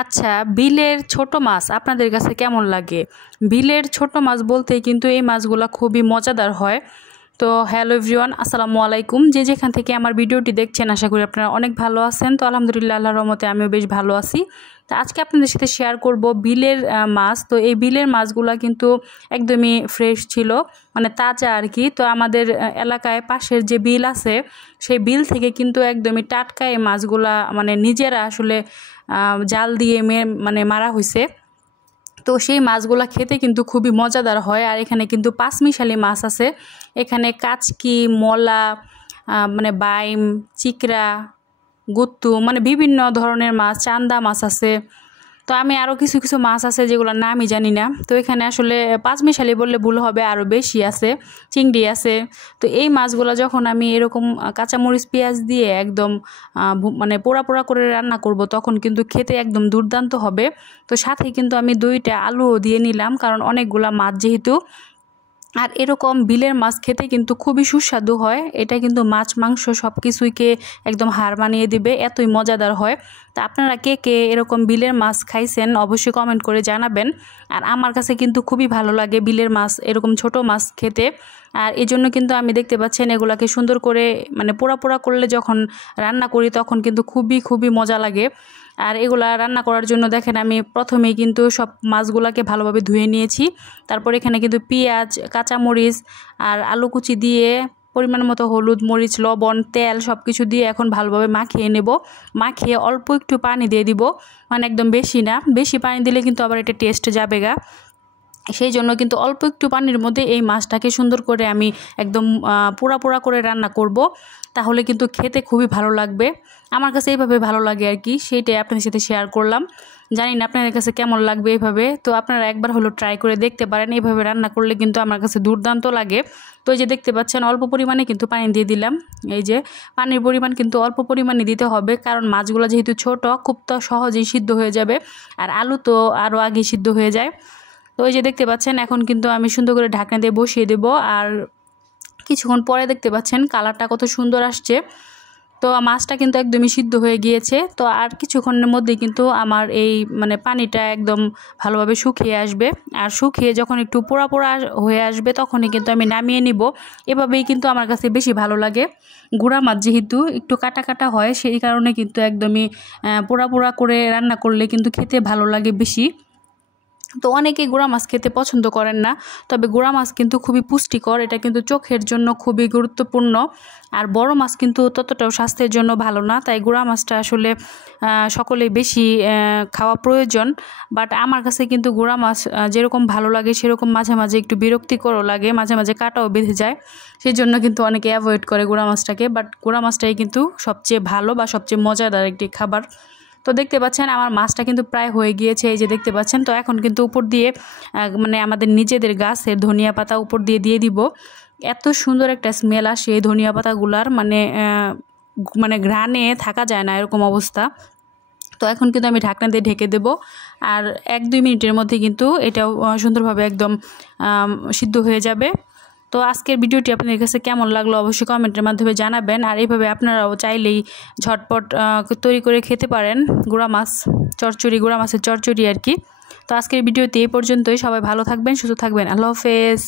আচ্ছা, বিলের ছোট মাছ আপনাদের কাছে কেমন লাগে? বিলের ছোট মাছ বলতেই কিন্তু এই মাছগুলা খুবই মজাদার হয়। তো হ্যালো এভরিওয়ান, আসসালামু আলাইকুম। যে যেখান থেকে আমার ভিডিওটি দেখছেন আশা করি আপনারা অনেক ভালো আছেন। তো আলহামদুলিল্লাহ, আল্লাহর রহমতে আমিও বেশ ভালো আছি। তো আজকে আপনাদের সাথে শেয়ার করব বিলের মাছ। তো এই বিলের মাছগুলা কিন্তু একদমই ফ্রেশ ছিল, মানে তাজা আর কি। তো আমাদের এলাকায় পাশের যে বিল আছে সেই বিল থেকে কিন্তু একদমই টাটকা এই মাছগুলা মানে নিজেরা আসলে জাল দিয়ে মানে মারা হয়েছে। তো সেই মাছগুলা খেতে কিন্তু খুবই মজাদার হয়। আর এখানে কিন্তু পাঁচমিশালি মাছ আছে। এখানে কাচকি, মলা, মানে বাইম, চিকরা, গুত্তু, মানে বিভিন্ন ধরনের মাছ, চান্দা মাছ আছে। তো আমি আরও কিছু কিছু মাছ আছে যেগুলোর নামই জানি না। তো এখানে আসলে পাঁচমিশালি বললে ভুল হবে, আরও বেশি আছে, চিংড়ি আছে। তো এই মাছগুলো যখন আমি এরকম কাঁচামরিচ পেঁয়াজ দিয়ে একদম মানে পোড়া পোড়া করে রান্না করব তখন কিন্তু খেতে একদম দুর্দান্ত হবে। তো সাথে কিন্তু আমি 2টা আলুও দিয়ে নিলাম, কারণ অনেকগুলা মাছ যেহেতু। আর এরকম বিলের মাছ খেতে কিন্তু খুবই সুস্বাদু হয়। এটা কিন্তু মাছ মাংস সব কিছুইকে একদম হার মানিয়ে দিবে, এতই মজাদার হয়। তা আপনারা কে কে এরকম বিলের মাছ খাইছেন অবশ্যই কমেন্ট করে জানাবেন। আর আমার কাছে কিন্তু খুবই ভালো লাগে বিলের মাছ, এরকম ছোট মাছ খেতে। আর এই জন্য কিন্তু আমি দেখতে পাচ্ছেন এগুলাকে সুন্দর করে মানে পোড়া পোড়া করলে যখন রান্না করি তখন কিন্তু খুবই খুবই মজা লাগে। আর এগুলা রান্না করার জন্য দেখেন আমি প্রথমেই কিন্তু সব মাছগুলাকে ভালোভাবে ধুয়ে নিয়েছি। তারপর এখানে কিন্তু পেঁয়াজ, কাঁচামরিচ আর আলু কুচি দিয়ে পরিমাণ মতো হলুদ, মরিচ, লবণ, তেল সব কিছু দিয়ে এখন ভালোভাবে মাখিয়ে নেব। মাখিয়ে অল্প একটু পানি দিয়ে দিব, মানে একদম বেশি না, বেশি পানি দিলে কিন্তু আবার এটা টেস্ট যাবে গা। সেই জন্য কিন্তু অল্প একটু পানির মধ্যে এই মাছটাকে সুন্দর করে আমি একদম পোড়া পোড়া করে রান্না করব, তাহলে কিন্তু খেতে খুবই ভালো লাগবে। আমার কাছে এইভাবে ভালো লাগে আর কি, সেইটাই আপনাদের সাথে শেয়ার করলাম। জানি না আপনাদের কাছে কেমন লাগবে এইভাবে। তো আপনারা একবার হলো ট্রাই করে দেখতে পারেন, এইভাবে রান্না করলে কিন্তু আমার কাছে দুর্দান্ত লাগে। তো এই যে দেখতে পাচ্ছেন অল্প পরিমাণে কিন্তু পানি দিয়ে দিলাম। এই যে পানির পরিমাণ কিন্তু অল্প পরিমাণে দিতে হবে, কারণ মাছগুলো যেহেতু ছোট খুব তো সহজেই সিদ্ধ হয়ে যাবে। আর আলু তো আরও আগে সিদ্ধ হয়ে যায়। তো এই যে দেখতে পাচ্ছেন এখন কিন্তু আমি সুন্দর করে ঢাকনা দিয়ে বসিয়ে দেব। আর কিছুক্ষণ পরে দেখতে পাচ্ছেন কালারটা কত সুন্দর আসছে। তো মাছটা কিন্তু একদমই সিদ্ধ হয়ে গিয়েছে। তো আর কিছুক্ষণের মধ্যেই কিন্তু আমার এই মানে পানিটা একদম ভালোভাবে শুকিয়ে আসবে। আর শুকিয়ে যখন একটু পোড়া পোড়া হয়ে আসবে তখনই কিন্তু আমি নামিয়ে নিব। এভাবেই কিন্তু আমার কাছে বেশি ভালো লাগে। গুঁড়া মাছ যেহেতু একটু কাটা কাটা হয়, সেই কারণে কিন্তু একদমই পোড়া পোড়া করে রান্না করলে কিন্তু খেতে ভালো লাগে বেশি। তো অনেকেই গুঁড়া মাছ খেতে পছন্দ করেন না, তবে গুঁড়া মাছ কিন্তু খুবই পুষ্টিকর, এটা কিন্তু চোখের জন্য খুবই গুরুত্বপূর্ণ। আর বড় মাছ কিন্তু ততটাও স্বাস্থ্যের জন্য ভালো না, তাই গুঁড়া মাছটা আসলে সকলেই বেশি খাওয়া প্রয়োজন। বাট আমার কাছে কিন্তু গুঁড়া মাছ যেরকম ভালো লাগে সেরকম মাঝে মাঝে একটু বিরক্তিকরও লাগে, মাঝে মাঝে কাটাও বেঁধে যায়। সেই জন্য কিন্তু অনেকে অ্যাভয়েড করে গুঁড়া মাছটাকে। বাট গুঁড়া মাছটাই কিন্তু সবচেয়ে ভালো বা সবচেয়ে মজাদার একটি খাবার। তো দেখতে পাচ্ছেন আমার মাছটা কিন্তু প্রায় হয়ে গিয়েছে, এই যে দেখতে পাচ্ছেন। তো এখন কিন্তু উপর দিয়ে মানে আমাদের নিজেদের গাছের ধনিয়া পাতা উপর দিয়ে দিয়ে দিব। এত সুন্দর একটা স্মেল আসে এই ধনিয়া পাতাগুলার, মানে মানে ঘ্রাণে থাকা যায় না, এরকম অবস্থা। তো এখন কিন্তু আমি ঢাকনা দিয়ে ঢেকে দেব। আর 1-2 মিনিটের মধ্যে কিন্তু এটাও সুন্দরভাবে একদম সিদ্ধ হয়ে যাবে। তো আজকের ভিডিওটি আপনাদের কাছে কেমন লাগলো অবশ্যই কমেন্টের মাধ্যমে জানাবেন। আর এইভাবে আপনারাও চাইলেই ঝটপট তৈরি করে খেতে পারেন গুঁড়া মাছ চচ্চড়ি, গুঁড়া মাছের চচ্চড়ি আর কি। তো আজকের ভিডিওতে এই পর্যন্তই। সবাই ভালো থাকবেন, সুস্থ থাকবেন। আল্লাহ হাফেজ।